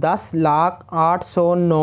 10,08,09۔